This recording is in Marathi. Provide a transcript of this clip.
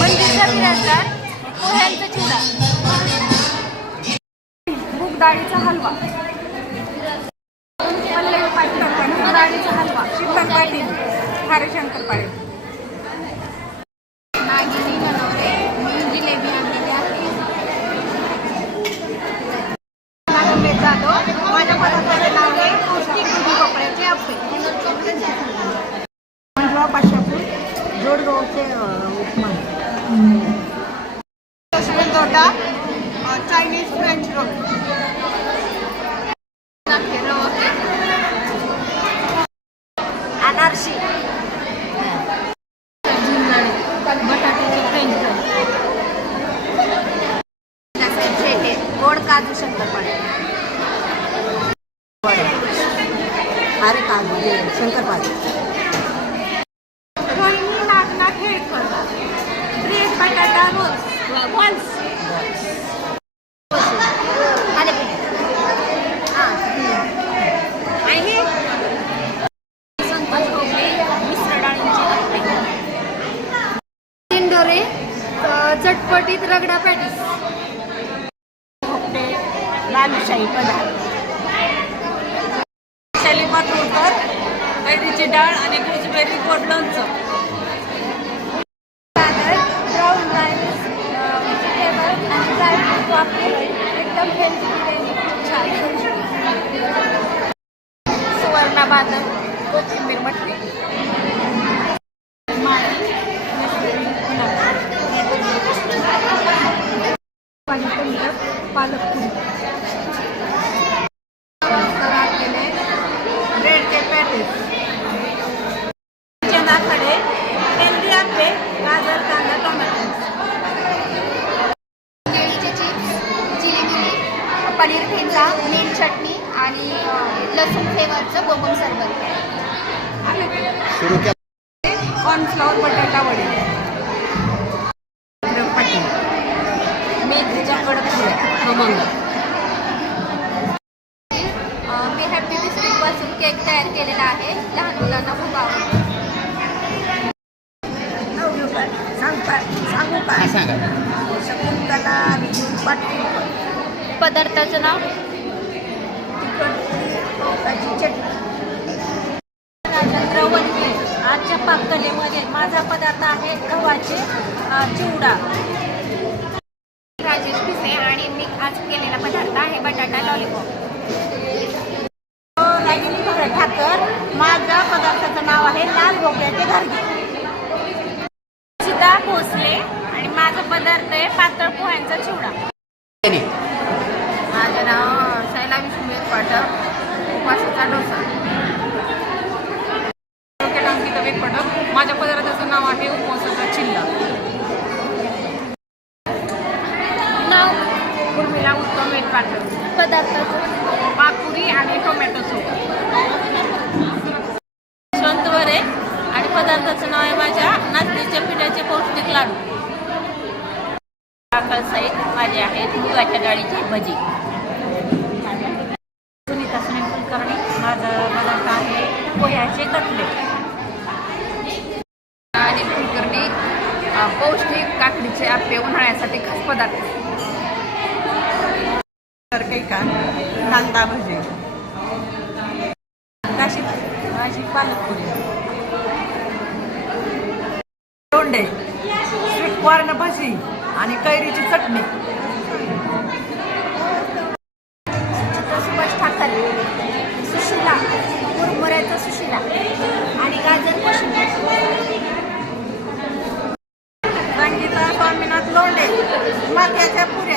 मंदिरचा बिराजदार पोह्यांचा चिवडा, मूग डाळीचा हलवा, मूग डाळीचा हलवा, शंकरपाळी, खारे शंकरपाळी. नागिनी ननवरे मी जिलेबी आणलेली आहे. जातो माझ्या पदार्थाचे नाव आहे पौष्टिक दुधी भोपळ्याचे आप्पे. पाशापूर जोडगावचे उपमा, तोटा चायनीज फ्रेंच रोल, अनारशी, बटाट्याचे फ्रेंच रोल, गोड काजू शंकरपाळे, अरे काजू शंकरपाळे, बटाटा रोल्स, मिश्र डाळींची इंडोरे चटपटीत रगडा पॅटीस, लालूशाही पदार्थ, शैली पातोळकर कैरीची डाळ आणि गुजबेरी गोड लोणचं, एकदम हेल्दी सुवर्णा बादम, कोथिंबीर मटकी, पालक ब्रेडचे पॅटीस, चनाखडे, हेल्दी आप्पे, गाजर कांदा टोमॅटो, पनीर ठेचा, मीठ चटणी आणि लसूण फ्लेवरचं कोकम सरबत, कॉर्नफ्लॉवर बटाटा वडे, मेथीच्या कडक पुऱ्या, मी हॅपी बिस्किट पासून केक तयार केलेला आहे. लहान मुलांना खूप आवडतो. पदार्थाचं नाव राजेंद्र वनवे. आजच्या पाककलेमध्ये माझा पदार्थ आहे गव्हाचे चिवडा. राजेश भिसे आणि मी आज केलेला पदार्थ आहे बटाटा लॉलीपॉप. ठाकर. माझ्या पदार्थाचं नाव आहे लाल भोपळ्याचे घरगे. सीता भोसले आणि माझा पदार्थ आहे पातळ पोह्यांचा चिवडा. माझं नाव सैलावी सुमेर पाठक. उपवासाचा डोसा. माझ्या पदार्थाचं नाव आहे उपवासाचा चिल्ला. नाव उर्मिला उत्तम वेट पाठक. पदार्थाचं पापुरी आणि टोमॅटो सूप. यशवंतवरे आणि पदार्थाचं नाव आहे माझ्या नाचणीच्या पिठाचे पौष्टिक लाडू. सहित माझे आहेत मुगाच्या डाळीची भजी. सुनीता सुनील कुलकर्णी. माझा पदार्थ आहे पोह्याचे कटलेट. आणि कुलकर्णी पौष्टिक काकडीचे आप्पे उन्हाळ्यासाठी खास पदार्थ. कांदा भजी. नाशिक पालकपुरी. तोंडे स्वीट कॉर्न भजी आणि कैरीची चटणी. सुभाष ठाकर. सुशिला मुरमुऱ्याचा सुशिला आणि गाजर कोशिंबीर. संगीता स्वामीनाथ लोंढे. मक्याच्या पुऱ्या.